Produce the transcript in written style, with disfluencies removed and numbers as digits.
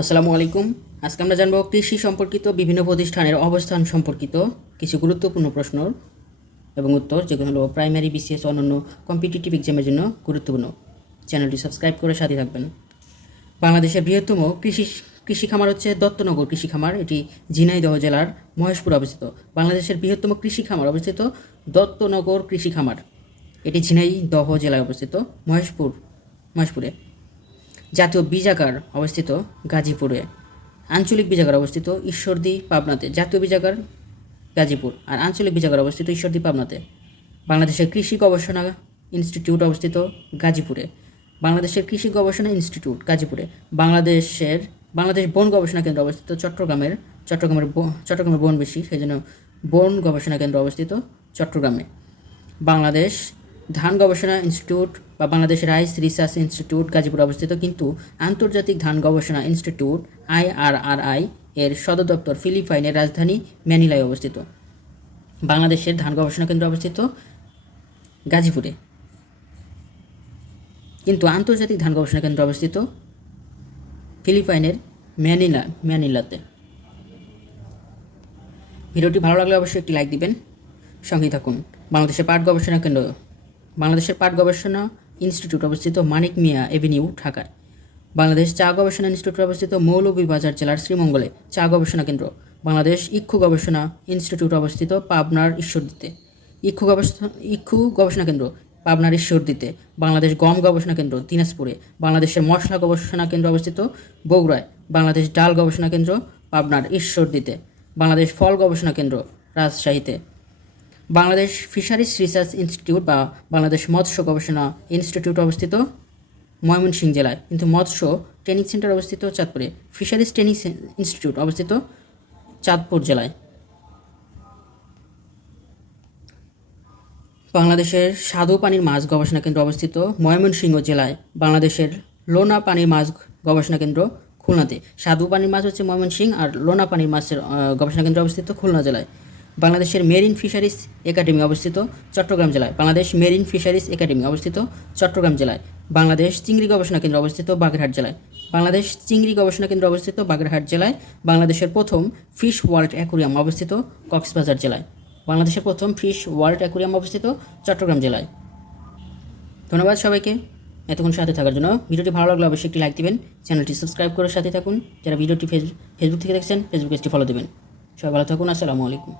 আসসালামু আলাইকুম। আজকে আমরা জানব কৃষি সম্পর্কিত বিভিন্ন প্রতিষ্ঠানের অবস্থান সম্পর্কিত কিছু গুরুত্বপূর্ণ প্রশ্ন এবং উত্তর, যেগুলো হলো প্রাইমারি, বিসিএস অন্যান্য কম্পিটিটিভ এক্সামের জন্য গুরুত্বপূর্ণ। চ্যানেলটি সাবস্ক্রাইব করে সাথে থাকবেন। বাংলাদেশের বৃহত্তম কৃষি খামার হচ্ছে দত্তনগর কৃষি খামার। এটি ঝিনাইদহ জেলার মহেশপুরে অবস্থিত। বাংলাদেশের বৃহত্তম কৃষি খামার অবস্থিত দত্তনগর কৃষি খামার। এটি ঝিনাইদহ জেলায় অবস্থিত মহেশপুরে। জাতীয় বীজাগার অবস্থিত গাজীপুরে। আঞ্চলিক বীজাগার অবস্থিত ঈশ্বরদী পাবনাতে। জাতীয় বীজাগার গাজীপুর আর আঞ্চলিক বীজাগার অবস্থিত ঈশ্বরদী পাবনাতে। বাংলাদেশের কৃষি গবেষণা ইনস্টিটিউট অবস্থিত গাজীপুরে। বাংলাদেশের কৃষি গবেষণা ইনস্টিটিউট গাজীপুরে। বাংলাদেশ বন গবেষণা কেন্দ্র অবস্থিত চট্টগ্রামের বন বেশি, সেই জন্য বন গবেষণা কেন্দ্র অবস্থিত চট্টগ্রামে। বাংলাদেশ ধান গবেষণা ইনস্টিটিউট বা বাংলাদেশ রাইস রিসার্চ ইনস্টিটিউট গাজীপুরে অবস্থিত, কিন্তু আন্তর্জাতিক ধান গবেষণা ইনস্টিটিউট IRRI এর সদর দপ্তর ফিলিপাইনের রাজধানী ম্যানিলায় অবস্থিত। বাংলাদেশের ধান গবেষণা কেন্দ্র অবস্থিত গাজীপুরে, কিন্তু আন্তর্জাতিক ধান গবেষণা কেন্দ্র অবস্থিত ফিলিপাইনের ম্যানিলাতে। ভিডিওটি ভালো লাগলে অবশ্যই একটি লাইক দিবেন, সঙ্গেই থাকুন। বাংলাদেশের পাট গবেষণা ইনস্টিটিউট অবস্থিত মানিক মিয়া এভিনিউ, ঢাকায়। বাংলাদেশ চা গবেষণা ইনস্টিটিউট অবস্থিত মৌলভীবাজার জেলার শ্রীমঙ্গলে, চা গবেষণা কেন্দ্র। বাংলাদেশ ইক্ষু গবেষণা ইনস্টিটিউট অবস্থিত পাবনার ঈশ্বরদীতে, ইক্ষু গবেষণা কেন্দ্র পাবনার ঈশ্বরদীতে। বাংলাদেশ গম গবেষণা কেন্দ্র দিনাজপুরে। বাংলাদেশের মশলা গবেষণা কেন্দ্র অবস্থিত বগুড়ায়। বাংলাদেশ ডাল গবেষণা কেন্দ্র পাবনার ঈশ্বরদীতে। বাংলাদেশ ফল গবেষণা কেন্দ্র রাজশাহীতে। বাংলাদেশ ফিশারিজ রিসার্চ ইনস্টিটিউট বা বাংলাদেশ মৎস্য গবেষণা ইনস্টিটিউট অবস্থিত ময়মনসিংহ জেলায়, কিন্তু মৎস্য ট্রেনিং সেন্টার অবস্থিত চাঁদপুরে। ফিশারিজ ট্রেনিং ইনস্টিটিউট অবস্থিত চাঁদপুর জেলায়। বাংলাদেশের স্বাদু পানির মাছ গবেষণা কেন্দ্র অবস্থিত ময়মনসিংহ জেলায়। বাংলাদেশের লোনা পানির মাছ গবেষণা কেন্দ্র খুলনাতে। স্বাদু পানির মাছ হচ্ছে ময়মনসিংহ, আর লোনা পানির মাছের গবেষণা কেন্দ্র অবস্থিত খুলনা জেলায়। বাংলাদেশের মেরিন ফিশারিজ একাডেমি অবস্থিত চট্টগ্রাম জেলায়। বাংলাদেশ মেরিন ফিশারিজ একাডেমি অবস্থিত চট্টগ্রাম জেলায়। বাংলাদেশ চিংড়ি গবেষণা কেন্দ্র অবস্থিত বাগেরহাট জেলায়। বাংলাদেশ চিংড়ি গবেষণা কেন্দ্র অবস্থিত বাগেরহাট জেলায়। বাংলাদেশের প্রথম ফিশ ওয়ার্ল্ড অ্যাকুরিয়াম অবস্থিত কক্সবাজার জেলায়। বাংলাদেশের প্রথম ফিশ ওয়ার্ল্ড অ্যাকুরিয়াম অবস্থিত চট্টগ্রাম জেলায়। ধন্যবাদ সবাইকে এতক্ষণ সাথে থাকার জন্য। ভিডিওটি ভালো লাগলে অবশ্যই একটি লাইক দিবেন, চ্যানেলটি সাবস্ক্রাইব করে সাথে থাকুন। যারা ভিডিওটি ফেসবুক থেকে দেখছেন, ফেসবুক পেজটি ফলো দেবেন। সবাই ভালো থাকুন। আসসালামু আলাইকুম।